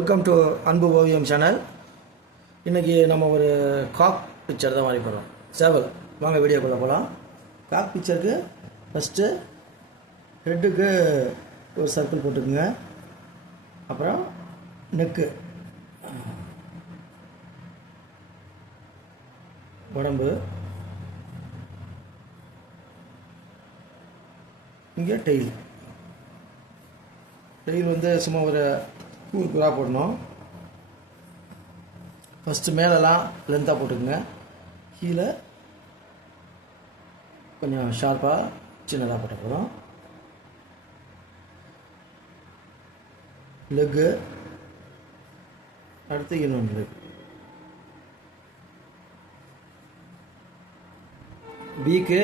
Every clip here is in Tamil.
வெல்கம் டு அன்பு ஓவியம் சேனல். இன்றைக்கி நம்ம ஒரு காக் பிக்சர் தான் வரைய போகிறோம். சேவல். வாங்க வீடியோக்குள்ளே போகலாம். காக் பிக்சருக்கு ஃபஸ்ட்டு ஹெட்டுக்கு ஒரு சர்க்கிள் போட்டுக்குங்க. அப்புறம் நெக்கு, உடம்பு, இங்கே டெயில் வந்து சும்மா ஒரு கூறாக போடணும். ஃபஸ்ட்டு மேலெல்லாம் லென்த்தாக போட்டுக்குங்க. கீழே கொஞ்சம் ஷார்ப்பாக சின்னதாக போட்ட போதும். லெக்கு, அடுத்து இன்னொன்று லெக், பீக்கு,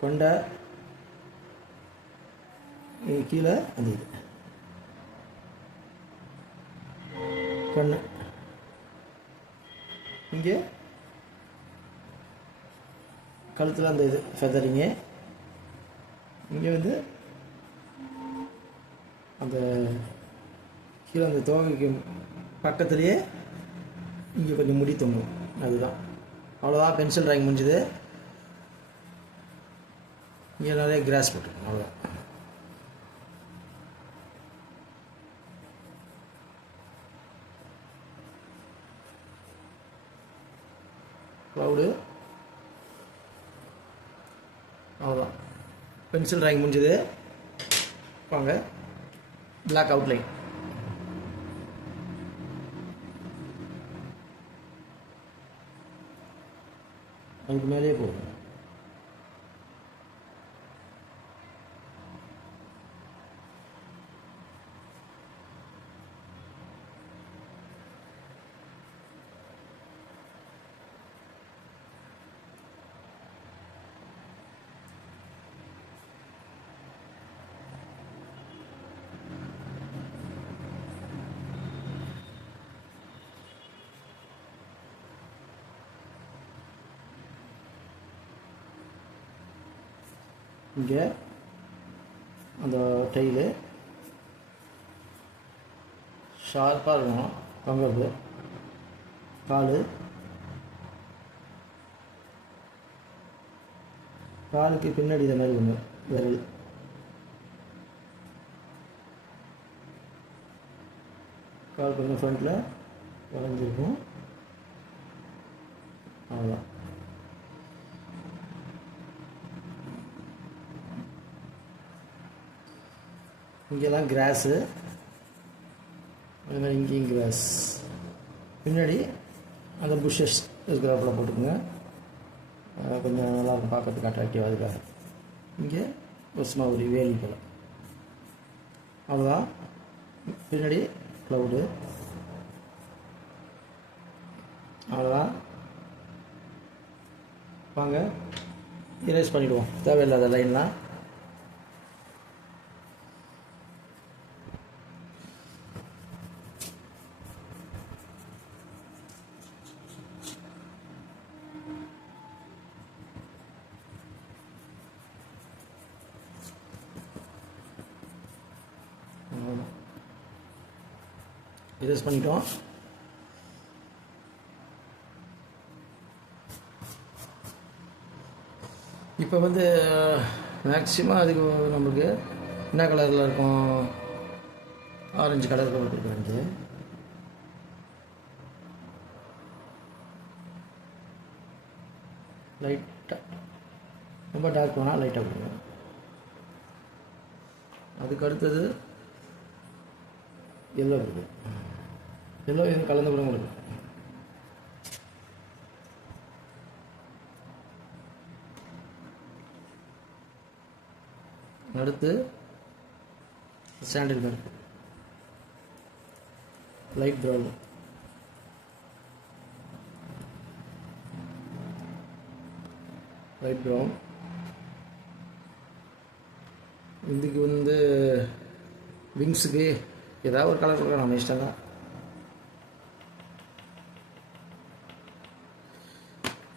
கொண்டை, கீழே அந்த இது கண்ணு, இங்கே கழுத்தில் அந்த இது ஃபெதரிங்க, இங்கே வந்து அந்த கீழே அந்த தோகைக்கு பக்கத்துலேயே இங்கே கொஞ்சம் முடி தொங்கும். அதுதான், அவ்வளோதான். பென்சில் ட்ராயிங் முடிஞ்சுது. இங்கே நிறைய கிராஸ் போட்டுருக்கோம். அவ்வளோதான். க்ளவுடு, அவ்வளோதான். பென்சில் ட்ராயிங் முடிஞ்சது. வாங்க பிளாக் அவுட்லைன். அதுக்கு மேலேயே போகும். இங்கே அந்த டெய்லு ஷார்ப்பாக இருக்கணும். தொங்கிறது காலுக்கு பின்னாடி இதை மாதிரி ஒன்று விரல், கால் கொஞ்சம் ஃப்ரண்ட்டில் வளைஞ்சிருக்கும். அவ்வளோதான். இங்கெல்லாம் கிராஸு, அது மாதிரி இங்கேயும் கிராஸ். பின்னாடி அந்த புஷ்ஷஸ் இருக்கிறப்பல போட்டுக்கோங்க. கொஞ்சம் நல்லாயிருக்கும் பார்க்கறதுக்கு, அட்ராக்டிவாக. அதுக்காக இங்கே ஒரு சும்மா ஒரு வேலி போல். அவ்வளோதான். பின்னாடி க்ளவுடு. அவ்வளோதான். வாங்க இரேஸ் பண்ணிவிடுவோம் தேவையில்லாத லைன்லாம். இரேஸ் பண்ணிட்டோம். இப்போ வந்து மேக்ஸிமம் அதுக்கு நம்மளுக்கு என்ன கலரில் இருக்கும்? ஆரஞ்சு கலர் கொடுக்குறாங்க. லைட்டாக, ரொம்ப டார்க் வேணால் லைட்டாக கொடுங்க. அதுக்கு அடுத்தது எல்லோ இருக்குது. எல்லோ இது கலந்து கூட கொடுக்கும். அடுத்து சாண்டில் கலர், லைட் ப்ரௌன், இதுக்கு வந்து விங்ஸுக்கு ஏதாவது ஒரு கலர் கொடுக்கலாம், நம்ம இஷ்டம் தான்.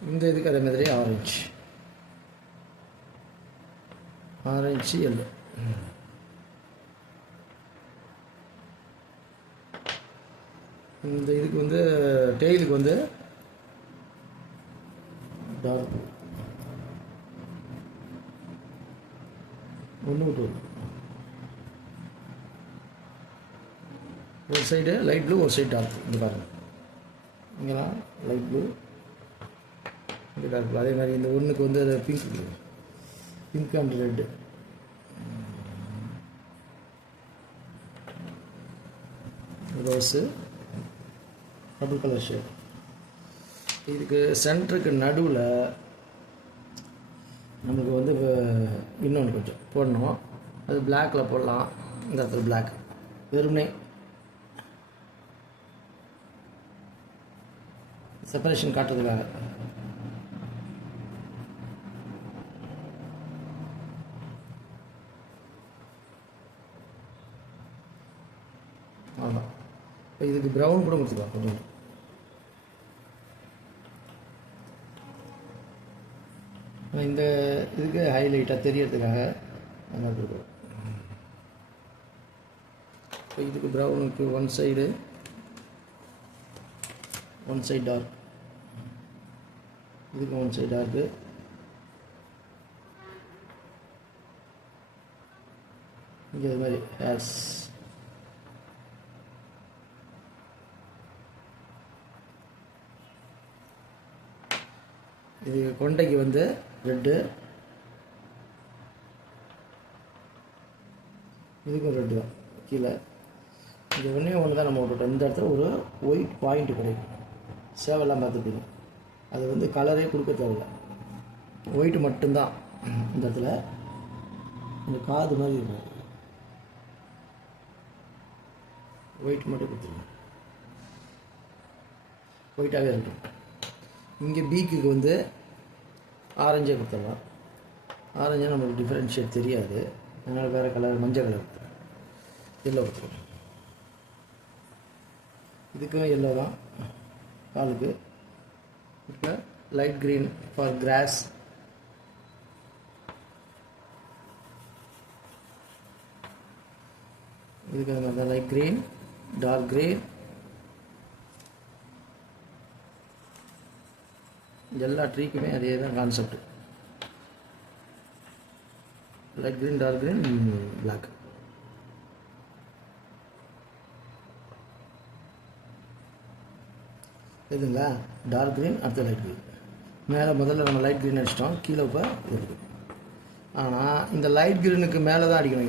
இந்த இதுக்கு அதே மாதிரி ஆரஞ்சு. Orange yellow. இந்த இதுக்கு வந்து டெய்லுக்கு வந்து டார்க் ஒன்று விட்டு ஒரு சைடு லைட் ப்ளூ, ஒரு சைடு டார்க். இங்கே பாருங்கள், இங்கெல்லாம் லைட் ப்ளூ, இங்கே டார்க் ப்ளூ. அதே மாதிரி இந்த ஒன்றுக்கு வந்து pink and red. Rose double colour shade. இதுக்கு சென்டருக்கு நடுவில் நமக்கு வந்து இன்னொன்று கொஞ்சம் போடணும். அது பிளாக்கில் போடலாம். இந்த இடத்துல பிளாக் வெறுமனே செப்பரேஷன் காட்டுறதுக்காக. அவ்வளோதான். இப்போ இதுக்கு ப்ரௌன் கூட கொடுத்துக்கலாம் கொஞ்சம். இந்த இதுக்கு ஹைலைட்டாக தெரியறதுக்காக நல்லா கொடுக்குறோம். இப்போ இதுக்கு ப்ரௌனுக்கு ஒன் சைடு டார்க், இதுக்கு ஒன் சைடு டார்க்கு. இங்கே இது மாதிரி ஹேர்ஸ். இது கொண்டைக்கு வந்து ரெட்டு, இதுக்கும் ரெட்டு தான் கீழே. இது ஒன்று தான் நம்ம விட்டுட்டோம். இந்த இடத்துல ஒரு ஒயிட் பாயிண்ட் கிடைக்கும். சேவெல்லாம் பார்த்துக்கணும். அது வந்து கலரே கொடுக்க தேவையில்ல, ஒயிட்டு மட்டும்தான். இந்த இடத்துல இந்த காது மாதிரி இருக்கும், ஒயிட் மட்டும் கொடுத்துருங்க. ஒயிட்டாகவே இருக்கும். இங்கே பீக்குக்கு வந்து ஆரஞ்சே கொடுத்துடலாம். ஆரஞ்சே நம்மளுக்கு டிஃப்ரென்ஷியேட் தெரியாது, அதனால் வேறு கலர் மஞ்சள் கலர் கொடுத்துருவோம், எல்லோ கொடுத்துருவோம். இதுக்கும் எல்லோ தான் காலுக்கு. இப்போ லைட் க்ரீன் ஃபார் கிராஸ். இதுக்கு அந்த மாதிரி லைட் க்ரீன், டார்க் க்ரீன். எல்லா ட்ரீக்குமே அதே தான் concept. Light green, dark green, black. இதுங்களா டார்க் க்ரீன், அடுத்த லைட் க்ரீன். மேலே முதல்ல நம்ம லைட் க்ரீன் அடிச்சிட்டோம், கீழே இப்போ இருக்குது. ஆனால் இந்த லைட் க்ரீனுக்கு மேலே தான் அடிக்கணும்.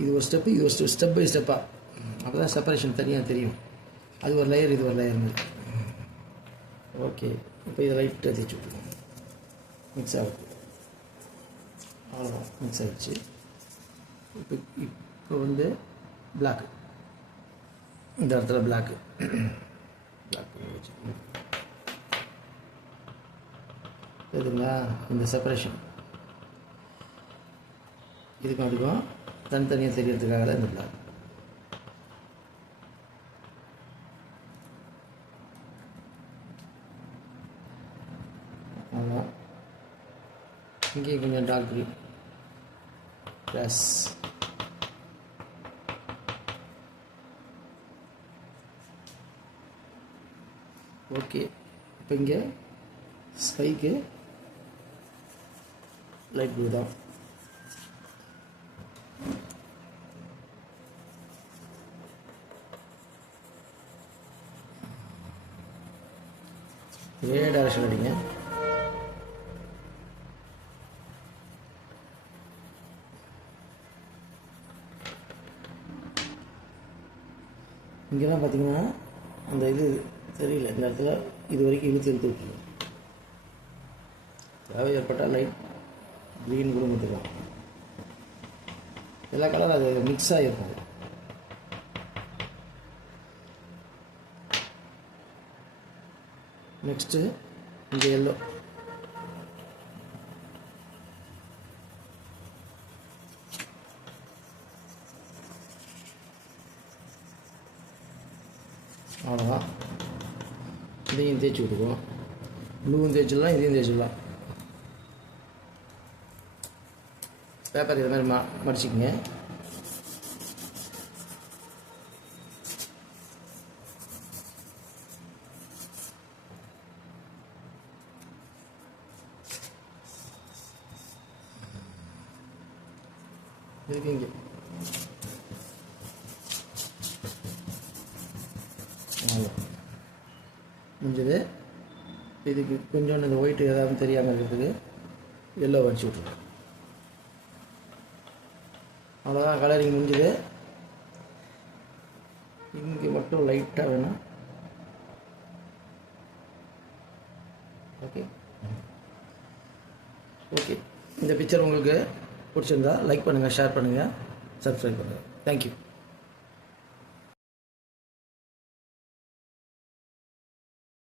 இது ஒரு ஸ்டெப்பு, இது ஒரு ஸ்டெப் பை ஸ்டெப்பாக. அப்போ தான் செப்பரேஷன் தனியாக தெரியும். அது ஒரு லேயர், இது ஒரு லேயர் மாதிரி. ஓகே, இப்போ இதை லைட்டாக தேய்ச்சி விட்டுருவோம். மிக்ஸ் ஆகுது, அவ்வளோதான், மிக்ஸ் ஆகிடுச்சு. இப்போ வந்து பிளாக்கு, இந்த இடத்துல பிளாக்கு வச்சு எதுங்களா இந்த செப்பரேஷன் இதுக்கும் அதுக்கும் தனித்தனியாக தெரியறதுக்காக தான் இந்த பிளாக். அவ்வளோதான். இங்கேயும் கொஞ்சம் டார்க் க்ரீன் ப்ளஸ் ஓகே. இப்போ இங்கே ஸ்கைக்கு லைட் ப்ளூ தான். இதே டைரக்ஷன் அடிங்க. இங்கெல்லாம் பார்த்தீங்கன்னா அந்த இது தெரியல, இந்த இடத்துல இது வரைக்கும் இழுத்து விட்டுருவோம். தேவை ஏற்பட்டால் லைட் க்ரீன் கூட கொடுத்துக்கலாம். எல்லா கலரும் அது மிக்ஸ் ஆகிருக்கும். நெக்ஸ்ட்டு இங்கே எல்லோ. அவ்வளோதான். இதையும் தேய்ச்சி விட்டுக்குவோம். ப்ளூவும் தேய்ச்சிடலாம், இதையும் தேய்ச்சிடலாம். பேப்பர் இது மாதிரி மடிச்சிக்கங்க. இதுக்கு இங்கே முடிஞ்சது. இதுக்கு கொஞ்சோண்டு இந்த ஒயிட் ஏதாவது தெரியாமல் இருக்கிறதுக்கு எல்லோ வச்சு விட்ருவோம். அவ்வளோதான், கலரிங் முடிஞ்சது. இங்கே மட்டும் லைட்டாக வேணும். ஓகே ஓகே இந்த பிக்சர் உங்களுக்கு பிடிச்சிருந்தா லைக் பண்ணுங்கள், ஷேர் பண்ணுங்கள், சப்ஸ்கிரைப் பண்ணுங்கள். தேங்க்யூ.